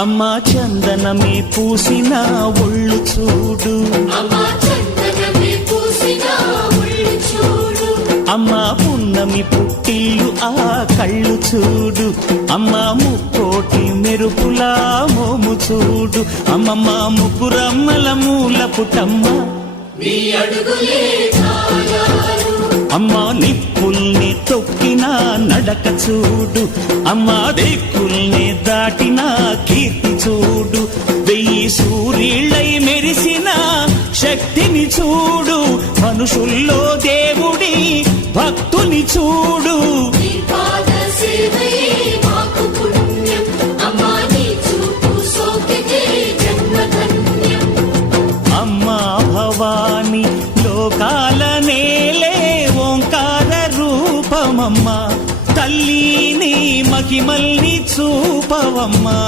అమ్మా చందనమే పూసిన ఒళ్ళు చూడు, అమ్మా పున్నమి పుట్టిల్లు ఆ కళ్ళు చూడు, అమ్మా ముక్కోటి మెరుపులా మోము చూడు, అమ్మమ్మ ముగ్గురమ్మల మూల పుటమ్మ అమ్మా నిప్పుల్ని తొక్కిన నడక చూడు, అమ్మా దిక్కుల్ని దాటిన కీర్తి చూడు, 1000 సూర్యుళ్ళై మెరిసిన శక్తిని చూడు, మనుషుల్లో దేవుడి భక్తుని చూడు. అమ్మా భవాని లోకాల నేలే ఓంకార రూపమమ్మా, తల్లిని మహిమల్ని చూపవమ్మా.